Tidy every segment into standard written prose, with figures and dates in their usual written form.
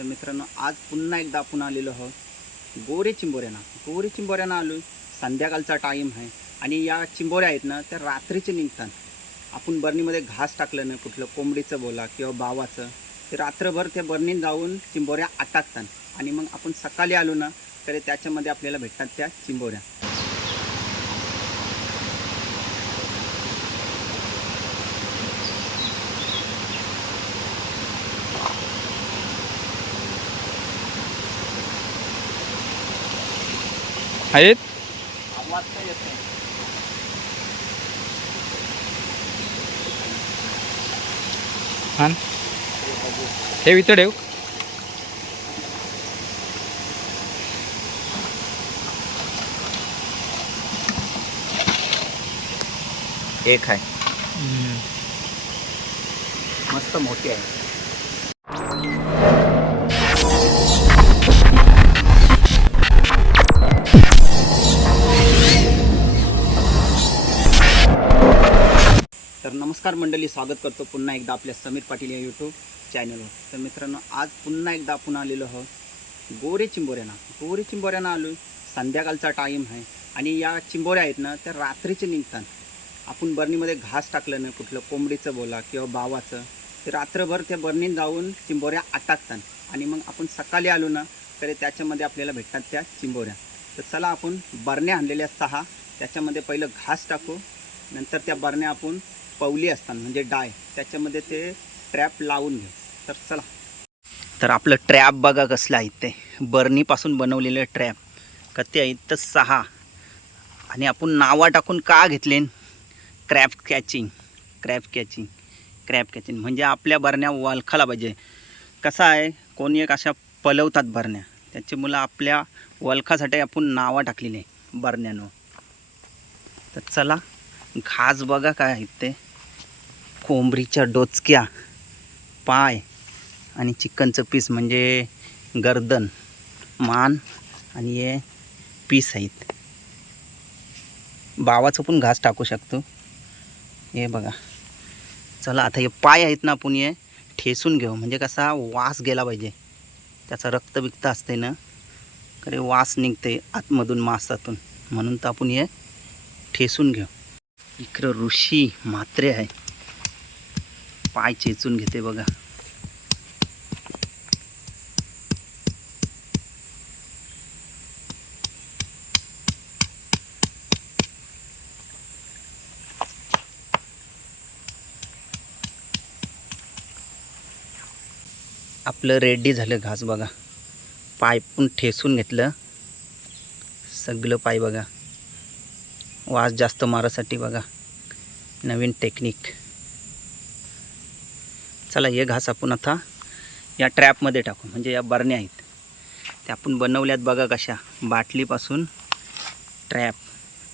तर मित्रांनो, आज पुन्हा एकदा आपण आलेलो आहोत गोरे चिंबोऱ्यांना आलो. संध्याकाळचा टाईम आहे आणि या चिंबोऱ्या आहेत ना, त्या रात्रीचे निघतात. आपण बरणीमध्ये घास टाकलं ना, कुठलं कोंबडीचं बोला किंवा बावाचं, ते रात्रभर त्या बरणीत जाऊन चिंबोऱ्या अटकतात आणि मग आपण सकाळी आलो ना, तर त्याच्यामध्ये आपल्याला भेटतात त्या चिंबोऱ्या. आहेत आवाज काय येतो? हा हे वितड येऊ एक आहे, मस्त मोठी आहे. तर नमस्कार मंडळी, स्वागत करतो पुन्हा एकदा आपल्या समीर पाटील या यूट्यूब चॅनलवर. तर मित्रांनो, आज पुन्हा एकदा आपण आलेलो आहोत गोरे चिंबोऱ्यांना आलो. संध्याकाळचा टाईम आहे आणि या चिंबोऱ्या आहेत ना, त्या रात्रीचे निघतात. आपण बरणीमध्ये घास टाकलं ना, कुठलं कोंबडीचं बोला किंवा बावाचं, ते रात्रभर त्या बरणीत जाऊन चिंबोऱ्या अटकतात आणि मग आपण सकाळी आलो ना, तर त्याच्यामध्ये आपल्याला भेटतात त्या चिंबोऱ्या. तर चला, आपण बरण्या आणलेल्या 6, त्याच्यामध्ये पहिलं घास टाकू, नंतर त्या बरण्या आपण पवली असतात म्हणजे डाय, त्याच्यामध्ये ते ट्रॅप लावून घेऊ. तर चला. तर आपलं ट्रॅप बघा कसलं आहे, ते बरणीपासून बनवलेलं ट्रॅप. कधी आहेत तर 6 आणि आपण नावा टाकून का घेतले, क्रॅप कॅचिंग म्हणजे आपल्या बरण्या वलखाला पाहिजे. कसं आहे, कोणी एक अशा पलवतात बरण्या, त्याच्यामुळं आपल्या वलखासाठी आपण नावा टाकलेली आहे बरण्यानं. तर चला, घास बघा काय आहेत ते, कोंबडीच्या डोचक्या, पाय आणि चिकनचं पीस म्हणजे गर्दन, मान आणि हे पीस आहेत. बावाचं पण घास टाकू शकतो. हे बघा. चला, आता हे पाय आहेत ना, आपण हे ठेसून घेऊ, म्हणजे कसा वास गेला पाहिजे. त्याचा रक्त असते ना, खरे वास निघते आतमधून मांसातून, म्हणून तर आपण हे ठेसून घेऊ. इकडं ऋषी म्हात्रे आहे, पाय चेचून घेते बघा. आपलं रेडी झालं घास बघा. पाय पण ठेसून घेतलं सगळं पाय बघा. वास जास्त मारासाठी बघा नवीन टेक्निक. चला, हे घास आपण आता या ट्रॅपमध्ये टाकू, म्हणजे या बरण्या आहेत त्या आपण बनवल्यात बघा कशा. बाटलीपासून ट्रॅप,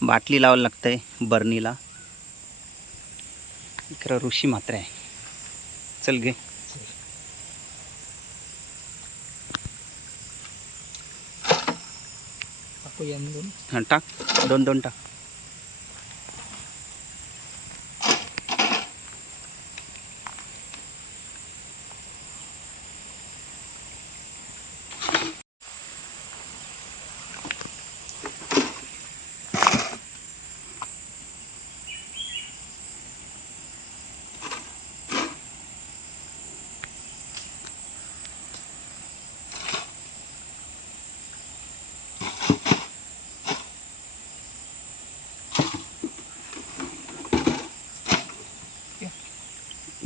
बाटली लावायला लागतं आहे बरणीला. इकडं ऋषी मात्र आहे. चल घे. हां, टाक, दोन टाक.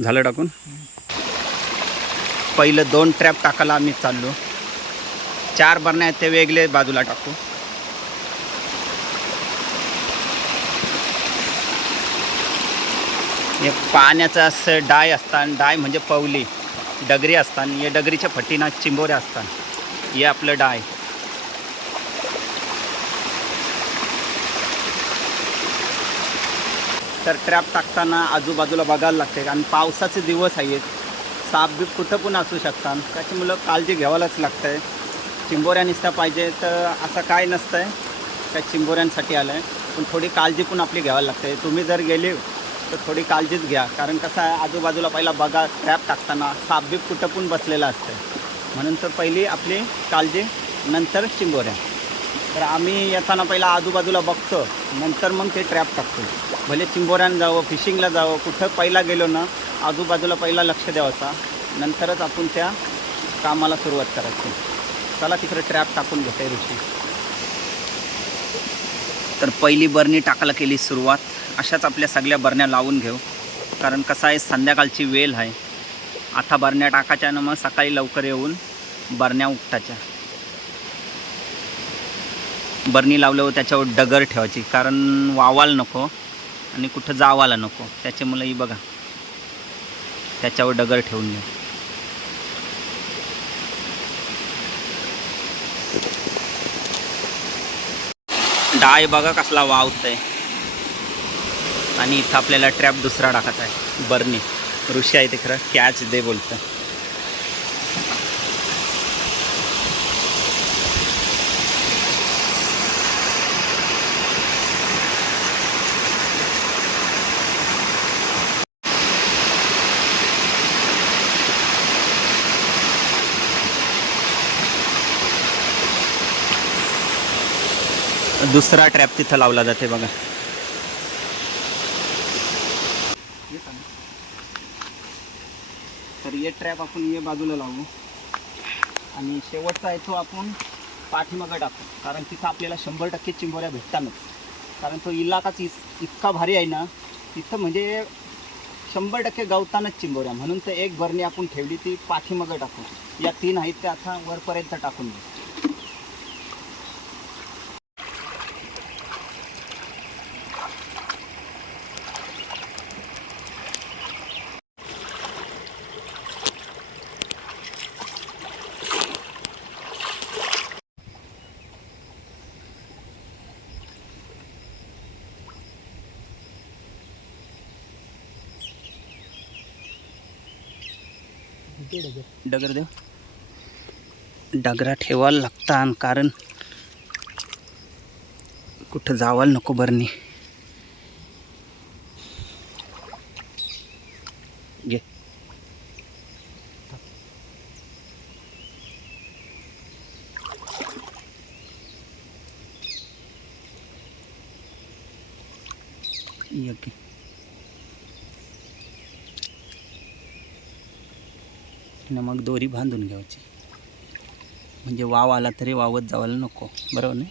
झालं टाकून. पहिलं 2 ट्रॅप टाकायला आम्ही चाललो. 4 बरण्या आहेत ते वेगळे बाजूला टाकू. हे पाण्याचं असं डाय असतात, डाय म्हणजे पवली, डगरी असतात. हे डगरीच्या फटीना चिंबोऱ्या असतात. हे आपलं डाय. तर ट्रॅप टाकताना आजूबाजूला बघायला लागते, कारण पावसाचे दिवस आहेत, साप बी कुठं पण असू शकतात, त्याच्यामुळं काळजी घ्यावाच लागतं आहे. चिंबोऱ्या निसत्या पाहिजे तर असं काय नसतं आहे, त्या चिंबोऱ्यांसाठी आलं आहे, पण थोडी काळजी पण आपली घ्यावी लागते. तुम्ही जर गेले तर थोडी काळजीच घ्या, कारण कसं आहे, आजूबाजूला पहिला बघा ट्रॅप टाकताना साप बी कुठं पण बसलेला असतं, म्हणून तर पहिली आपली काळजी, नंतर चिंबोऱ्या. तर आम्ही येताना पहिला आजूबाजूला बघतो, नंतर मग ते ट्रॅप टाकतो. भले चिंबोऱ्यानं जावं, फिशिंगला जावं, कुठं पहिला गेलो ना आजूबाजूला पहिला लक्ष द्यायचा, नंतरच आपण त्या कामाला सुरुवात करायची. चला तिकडे ट्रॅप टाकून घेते ऋषी. तर पहिली बरणी टाकायला केली सुरुवात. अशाच आपल्या सगळ्या बरण्या लावून घेऊ, कारण कसं आहे संध्याकाळची वेळ आहे. आता बरण्या टाकायच्या ना मग सकाळी लवकर येऊन बरण्या उपटायच्या. बरणी लावल्यावर त्याच्यावर डगर ठेवायची, कारण वावायला नको आणि कुठं जावायला नको. त्याच्यामुळे ही बघा त्याच्यावर डगर ठेवून घ्या. डाय बघा कसला वावतंय. आणि इथं आपल्याला ट्रॅप दुसरा टाकायचा आहे. बरणी ऋषी आहे ते खरं कॅच दे बोलतं. दुसरा ट्रॅप तिथं लावला जाते बघा. तर ये ट्रॅप आपण ये बाजूला लावू आणि शेवटचा आहे तो आपण पाठीमागं टाकू, कारण तिथं आपल्याला 100% चिंबोऱ्या भेटतातच. कारण तो इलाकाच इतका भारी आहे ना, तिथं म्हणजे 100% गवतानच चिंबोऱ्या. म्हणून तर एक बरणी आपण ठेवली ती पाठीमागं टाकू. या 3 आहेत त्या आता वरपर्यंत टाकून घेऊ. डगर देव, डगरा ठेवायला लागतात, कारण कुठं जावायला नको बरणी. घे आणि मग दोरी बांधून घ्यायची, म्हणजे वाव आला तरी वावत जावायला नको. बरोबर नाही?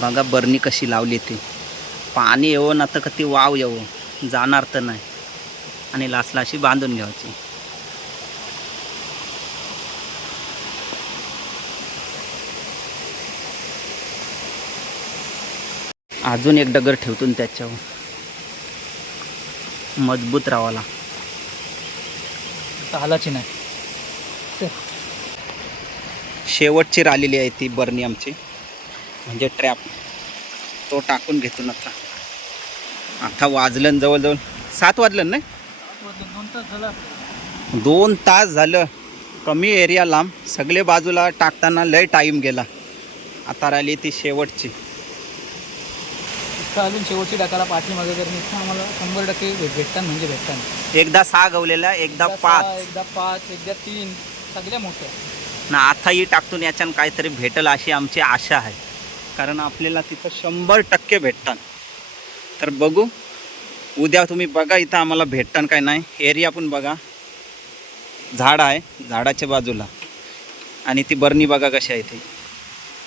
बघा बरणी कशी लावली ती. पाणी येवो ना तर कधी वाव येवो जाणार तर नाही, आणि लासला अशी बांधून घ्यायची. अजून एक डगर ठेवतून त्याच्यावर मजबूत राहावाला. हालाची नाही. शेवटची राहिलेली आहे ती बरणी आमची, म्हणजे ट्रॅप. तो टाकून घेतो ना. आता वाजलं जवळजवळ 7 वाजलं नाही, 2 तास झालं. कमी एरिया लांब, सगळे बाजूला टाकताना लय टाईम गेला. आता राहिली ती शेवटची. अजून शेवटची टाकायला पाठीमागे जर इथं आम्हाला 100% भेटतात, म्हणजे भेटतात. एकदा 6 गवलेला, एकदा 5, एकदा 5, एकदा 3, सगळ्या मोठ्या ना. आताही टाकतून याच्यानं काहीतरी भेटल अशी आमची आशा आहे, कारण आपल्याला तिथं 100% भेटतात. तर बघू उद्या. तुम्ही बघा इथं आम्हाला भेटतात काय नाही. एरिया पण बघा, झाड आहे झाडाच्या बाजूला, आणि ती बरणी बघा कशी आहे ती.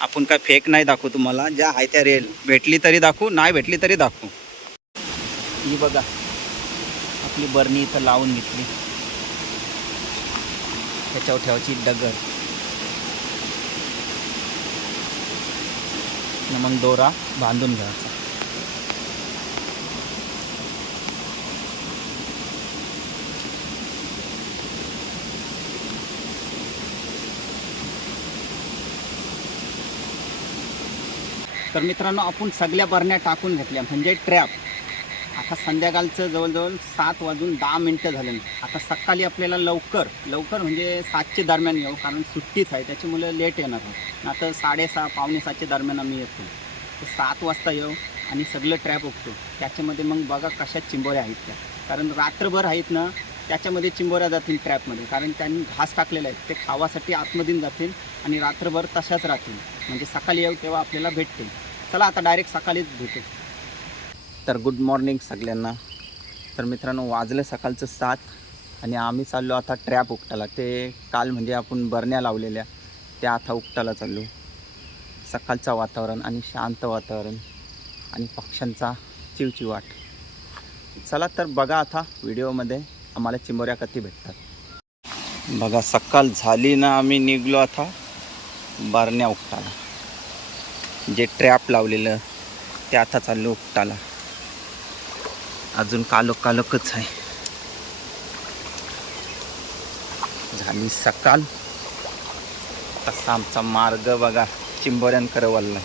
आपण काय फेक नाही दाखवू तुम्हाला, ज्या आहे त्या रेल. भेटली तरी दाखवू, नाही भेटली तरी दाखवू. ही बघा आपली बरणी इथं लावून घेतली. त्याच्यावर ठेवायची डगर, मग दोरा बांधून घ्यायचा. तर मित्रांनो आपण सगळ्या बरण्या टाकून घेतल्या, म्हणजे ट्रॅप. आता संध्याकाळचं जवळजवळ 7:10 झाले. आता सकाळी आपल्याला लवकर म्हणजे 7च्या दरम्यान येऊ, कारण सुट्टीच आहे त्याच्यामुळे लेट येणार आहोत. आता 6:30 पावणे 7च्या दरम्यान आम्ही येतो. तर 7 वाजता येऊ आणि सगळं ट्रॅप उठतो. त्याच्यामध्ये मग बघा कशा चिंबोऱ्या आहेत त्या, कारण रात्रभर आहेत ना त्याच्यामध्ये चिंबोऱ्या जातील ट्रॅपमध्ये, कारण त्यांनी घास टाकलेला आहे. ते खावासाठी आतमधून जातील आणि रात्रभर तशाच राहतील. म्हणजे सकाळी येऊ तेव्हा आपल्याला भेटतील. चला आता डायरेक्ट सकाळीच भेटू. तर गुड मॉर्निंग सगळ्यांना. तर मित्रांनो, वाजलं सकाळचं 7 आणि आम्ही चाललो आता ट्रॅप उपटायला. ते काल म्हणजे आपण बरण्या लावलेल्या त्या आता उपटायला चाललो. सकाळचं वातावरण आणि शांत वातावरण आणि पक्ष्यांचा चिवचिवाट. चला तर बघा आता व्हिडिओमध्ये आम्हाला चिंबोऱ्या कधी भेटतात. बघा सकाळ झाली ना, आम्ही निघलो आता बरण्या उपटायला. जे ट्रॅप लावलेलं ते आता चाललो उपटायला. अजून कालोकालकच आहे. झाली सकाळ. तसा आमचा मार्ग बघा चिंबोऱ्यांकडे वळला.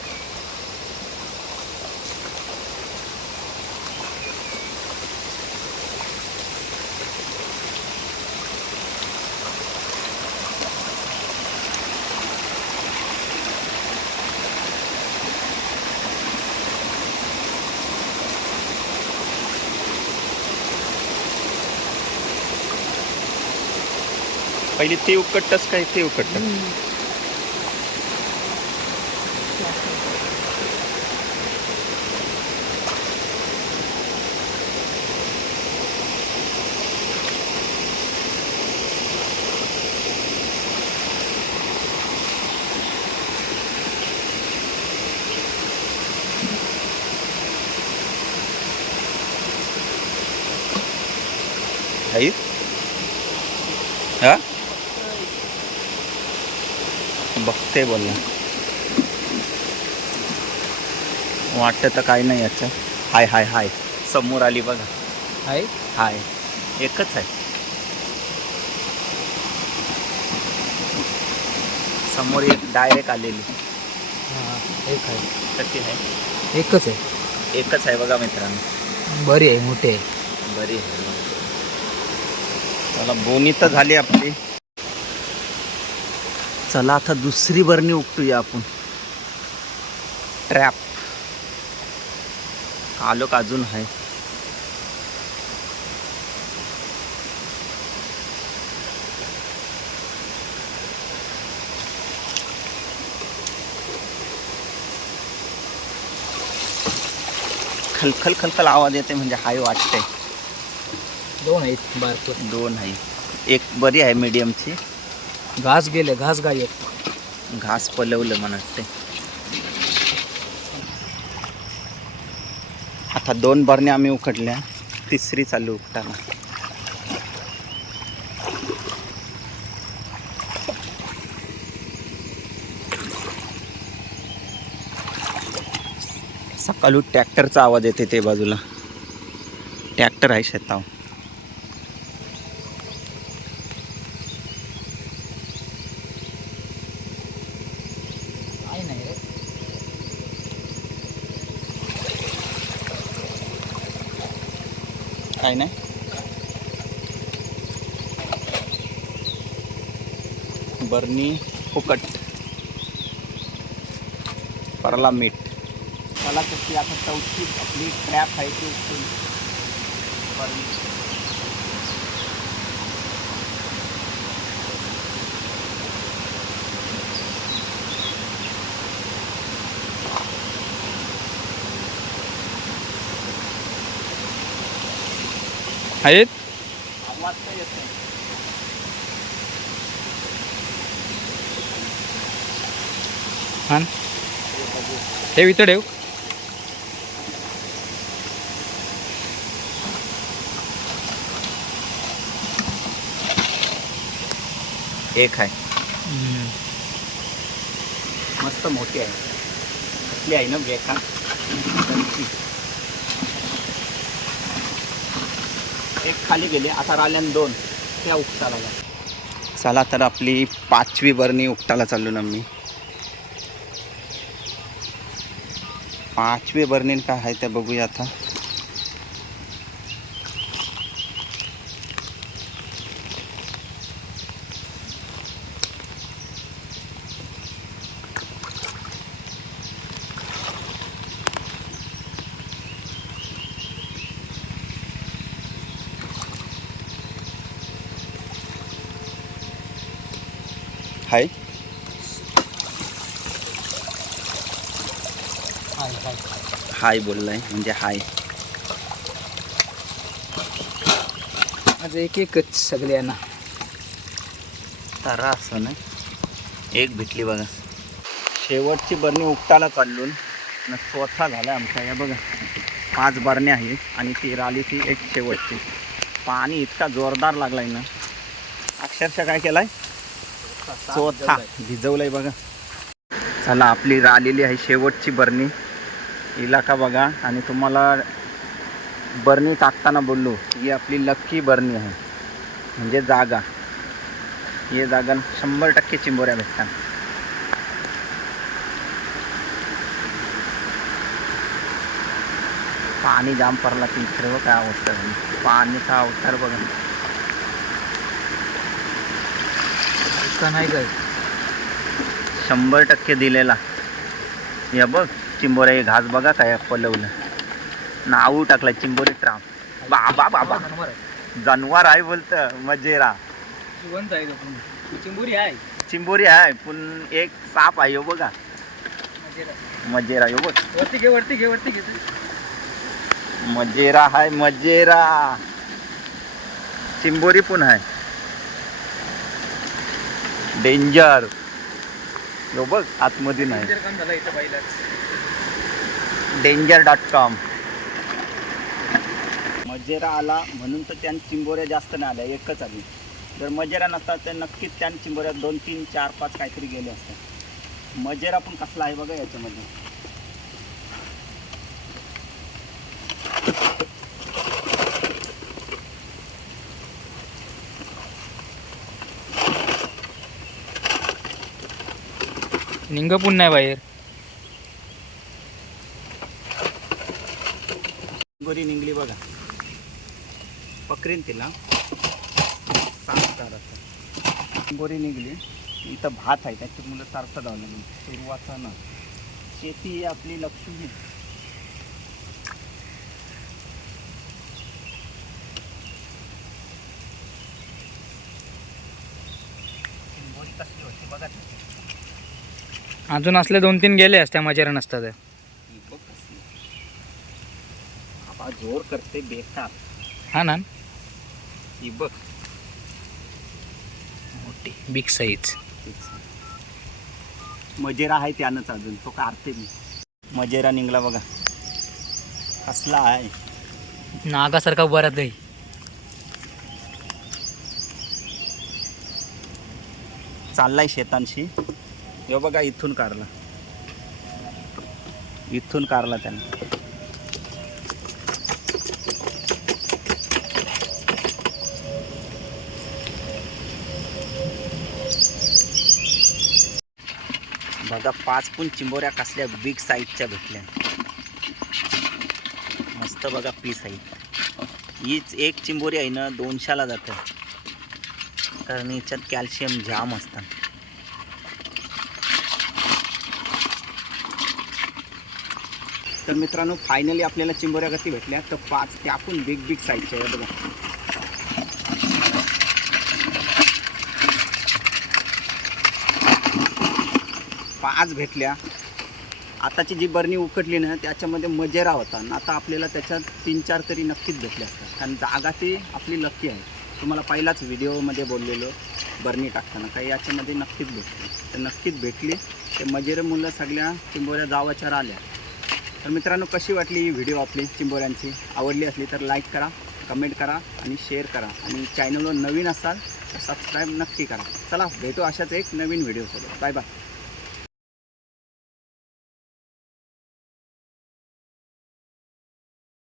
पहिले ते उकटतस काय ते उकटत हा बघते बोलला. वाटतं तर काही नाही याचं. हाय हाय हाय समोर आली बघा. आहे हाय एकच आहे समोर, एक डायरेक्ट आलेली. हां एक आहे. कशी आहे? एकच आहे. एकच आहे बघा मित्रांनो. बरी आहे, मोठी आहे. बरी आहे. चला बोनी तर झाली आपली. चला आता दुसरी बरणी उपटूया आपण. ट्रॅप आलोक अजून आहे. खलखल खलखल आवाज येते म्हणजे हाय वाटते. दोन आहेत बारकोर. दोन आहे. एक बरी आहे मीडियमची. घास गेले, घास गाय आहेत. घास पलवलं मला वाटते. आता 2 बरण्या आम्ही उकडल्या, तिसरी चालू उपटायला. सकाळू ट्रॅक्टरचा आवाज येते ते बाजूला. ट्रॅक्टर आहे शेतावर. आहे नाही रे. काय नाही. बरणी फुकट परला मीठ. मला कशी आता चौथी आपली ट्रॅप आहे ती उचलून बरणी. आहेत. आवाज तर येत नाही. हां हे इथं ठेव. एक आहे मस्त मोठी आहे. कसली आहे ना बेका. एक खाली गेले, आता राहिल्यान 2 त्या उपटायला लागल्या. चला तर आपली 5वी बरणी उपटायला चाललो ना मी. 5वी बरणीत काय आहे ते बघूया आता. हाय हाय हाय हाय बोललाय म्हणजे हाय. आज एक एकच सगळ्यांना. तारा असं ना एक भेटली बघा. शेवटची बरणी उपटायला चाललो न चौथा झाला आमचा. या बघा 5 बरण्या आहेत आणि ती राली ती एक शेवटची. पाणी इतका जोरदार लागलाय ना अक्षरशः काय केलाय चौथा भिजवलाय बघा. चला आपली राहिलेली आहे शेवटची बरणी. इलाका बघा आणि तुम्हाला बरणी टाकताना बोललो ही आपली लक्की बरणी आहे म्हणजे जागा. हे जागा 100% चिंबोऱ्या भेटतात. पाणी जाम पडला की इकडे काय अवस्था झाली. पाण्याचा अवतार बघा. इतका नाही काय 100% दिलेला. या बघ चिंबोऱ्या हे घास बघा काय पलवलं नाऊ टाकला चिंबोरी ट्राम. बाबा बाबा जनावर आहे. जानवर आहे बोलतं. मजेरा जिवंत आहे तो पण. चिंबोरी आहे. चिंबोरी आहे पण एक साप आहे हो बघा. मजेरा हो बघ. वरती घे वरती घे वरती घे. मजेरा आहे मजेरा. चिंबोरी पण आहे. डेंजर हो बघ आतमध्ये नाही. काम झालं इथं पहिलाच. danger.com. मजेरा आला म्हणून तर त्या चिंबोऱ्या जास्त नाही आल्या. एकच आली. जर मजेरा नसतात तर नक्कीच त्या चिंबोऱ्या 2, 3, 4, 5 काहीतरी गेले असतात. मजेरा पण कसला आहे बघा याच्यामध्ये. निंग पण नाही बाहेर. चिंबोरी निघली बघा. पकरीन तिला. चिंबोरी निघली. इथं भात आहे त्याची मुलं सारखं जावं लागेल. सुरुवात ना शेती ही आपली लक्ष्मी. चिंबोरी कसली होती बघा. अजून असले 2-3 गेले असत्या मजेरा नसतात. ही बघ कसली. आबा जोर करते बेकार. हा ना ही बघ मोठी बिग साईज. मजेरा आहे त्यानंच अजून तो काढते मी. मजेरा निघला बघा कसला आहे. नागासारखा बराच आहे. चाललाय शेतांशी. हे बघा इथून काढला. इथून काढला त्याने. बघा 5 पण चिंबोऱ्या कसल्या बिग साईजच्या भेटल्या. मस्त बघा पीस आहे. हीच एक चिंबोरी आहे ना 200ला जातं कारण याच्यात कॅल्शियम जाम असतं. तर मित्रांनो फायनली आपल्याला चिंबोऱ्या किती भेटल्या तर 5. त्या पण बिग साईजच्या आहे बघा. 5 भेटल्या. आताची जी बरणी उकटली ना त्याच्यामध्ये मजेरा होता आणि आता आपल्याला त्याच्यात 3-4 तरी नक्कीच भेटले असतात कारण जागा ती आपली लक्की आहे. तुम्हाला पहिलाच व्हिडिओमध्ये बोललेलो बरणी टाकताना काही याच्यामध्ये नक्कीच भेटली तर नक्कीच भेटली. ते मजेरे मुलं सगळ्या चिंबोऱ्या जावाच्या आल्या. तर मित्रांनो कशी वाटली ही व्हिडिओ आपली चिंबोऱ्यांची. आवडली असली तर लाईक करा, कमेंट करा आणि शेअर करा आणि चॅनलवर नवीन असाल तर सबस्क्राईब नक्की करा. चला भेटू अशाच एक नवीन व्हिडिओसोबत. Bye bye.